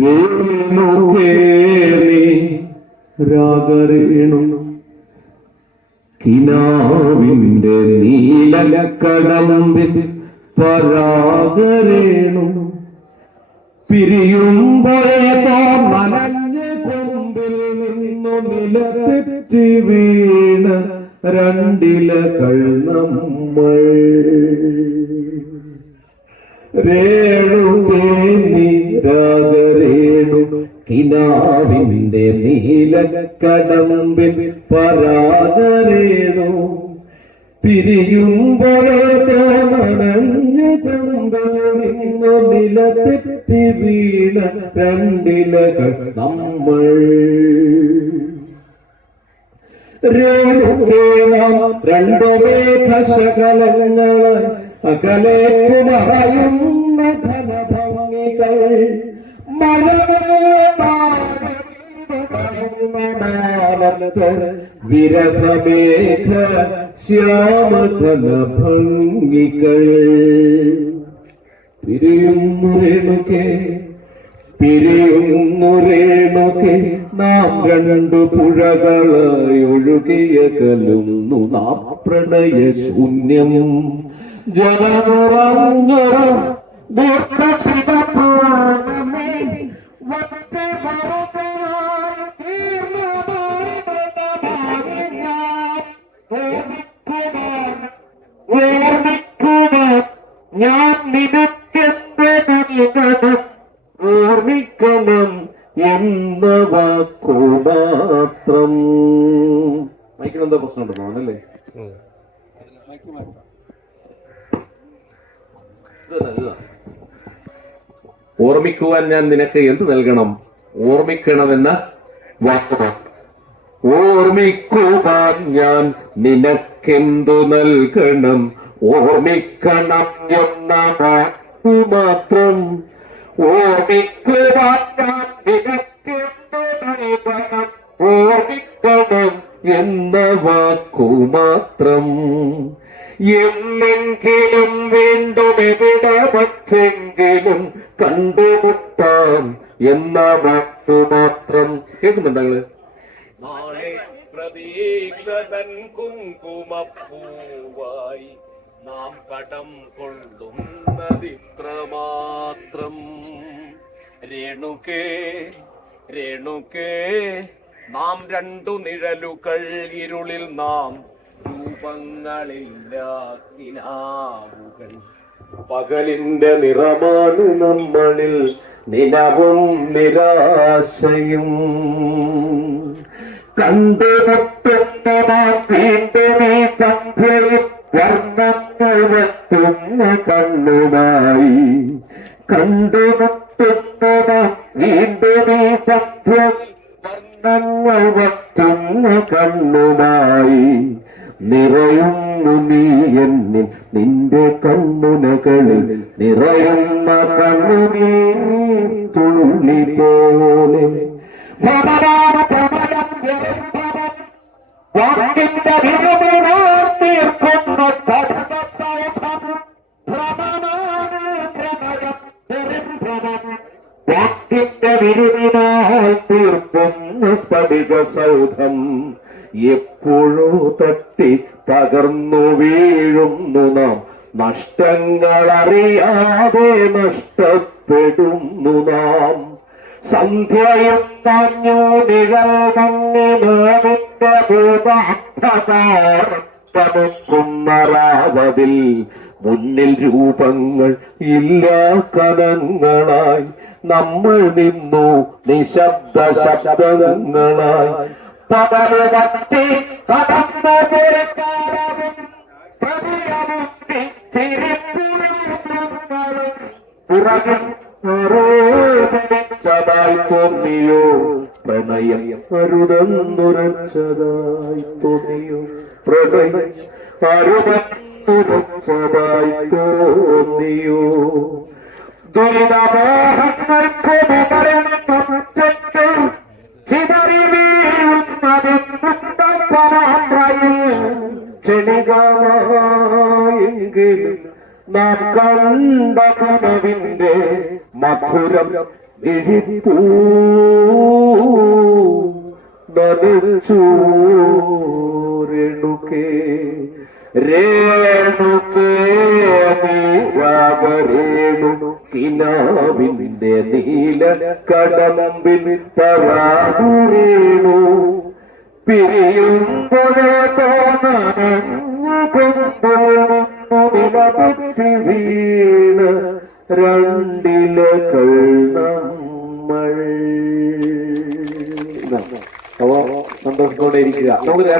രേണുകേ നീ രാഗരേണു കിനാവിന്റെ നീലക്കടമ്പിൽ പരാഗരേണു പിരിയുമ്പോഴേതോ നനഞ്ഞ കൊമ്പിൽ നിന്നു നിലതെറ്റി വീണ രണ്ടിലകൾ നമ്മൾ. രേണുകേ നീ രാഗരേണു കിനാവിന്റെ നീലക്കടമ്പിൽ പരാഗരേണു പിരിയുമ്പോഴേതോ നനഞ്ഞ കൊമ്പിൽ നിന്നു നിലതെറ്റി വീണ രണ്ടിലകൾ നമ്മൾ. രേണുകേ നാം രണ്ടു മേഘശകലങ്ങളായി അകലേക്കു മറയുന്ന ധനഭംഗികൾ വിരഹമേഘ ശ്യാമധനഭംഗികൾ. പിരിയുന്നു രേണുകേ പിരിയുന്നു രേണുകേ നാം രണ്ടു പുഴകളായി ഒഴുകിയകലുന്നു നാം പ്രണയ ശൂന്യം. ജലമുറഞ്ഞു ഞാൻ നിനക്കെന്ത് നൽകണം ഓർമ്മിക്കണം എന്ന വാക്കു മാത്രം. മൈക്കിനെന്താ പ്രശ്നമുണ്ടോ അല്ലേ? ഓർമ്മിക്കുവാൻ ഞാൻ നിനക്ക് എന്ത് നൽകണം ഓർമ്മിക്കണമെന്ന വാക്കു മാത്രം. ഓർമ്മിക്കുവാൻ ഞാൻ നിനക്കെന്തു നൽകണം ഓർമ്മിക്കണം എന്ന വാക്കു മാത്രം. ഓർമ്മിക്കുവാൻ ഞാൻ നിനക്കെന്തു നൽകണം ഓർമ്മിക്കണം എന്ന വാക്കു മാത്രം. എന്നെങ്കിലും വീണ്ടും എവിടെ വച്ചെങ്കിലും കണ്ടുമുട്ടാം എന്ന വാക്കു മാത്രം. കേൾക്കുന്നുണ്ടെങ്കിൽ നാളെ പ്രതീക്ഷതൻ കുങ്കുമപ്പൂവായി നാം കടം കൊള്ളുന്നതിത്രമാത്രം. രേണുകേ രേണുകേ നാം രണ്ടു നിഴലുകൾ ഇരുളിൽ നാം രൂപങ്ങളില്ലാക്കിനാവുകൾ. പകലിന്റെ നിറമാണ് നമ്മളിൽ നിലവും നിരാശയും. കണ്ടുമുട്ടുന്നതാ വീണ്ടും ഈ സന്ധ്യയിൽ വർണ്ണങ്ങൾ വെട്ടുന്ന കണ്ണുമായി. കണ്ടുമുട്ടുന്നതാ വീണ്ടും ഈ സന്ധ്യയിൽ വർണ്ണങ്ങൾ വെട്ടുന്ന കണ്ണുമായി. നിറയുന്നു നീ എന്നിൽ നിന്റെ കണ്ണുനകളിൽ നിറയുന്ന കണ്ണുനീർ തുള്ളി പോലെ. വാക്കിന്റെ വിരുദിനാൽ തീർക്കുന്ന സ്ഫടിക സൗധം എപ്പോഴോ തട്ടി തകർന്നു വീഴുന്നു നാം. നഷ്ടങ്ങളറിയാതെ നഷ്ടപ്പെടുന്നു നാം. സന്ധ്യയും തഞ്ഞു നിഴൽ മങ്ങിന്റെ ഭൂതാർത്ഥമുക്കുന്നറാവതിൽ മുന്നിൽ രൂപങ്ങൾ ഇല്ല കനങ്ങളായി നമ്മൾ നിന്നു നിശബ്ദ ശബ്ദങ്ങളായി. പകരുവത്തി കടന്ന പെരുക്കാരവും പ്രതിയമുത്തി ചിരിപ്പുകളും പുറകിൽ ായി തോന്നിയോ പ്രണയം അരുതെന്നുരച്ചതായി തോന്നിയോ പ്രണയം അരുതെന്നുരച്ചതായി തോന്നിയോ. ദുരിതമോഹങ്ങൾക്ക് ചിതറി ക്ഷണികമായെങ്കിൽ നാം കണ്ട കനവിന്റെ മധുരം വിഴിപ്പൂ നനച്ചു രേണുകേ രേണുകേ നീരാവരേണു കിനാവിന്റെ നീല കടമ്പിൽ തരാതുരേണു പിരിയുമ്പോഴേ തോന്നുകൊണ്ടു വീണ് രണ്ടിലകൾ നമ്മൾ. അപ്പോ സന്തോഷത്തോടെ ഇരിക്കുക. നമുക്ക്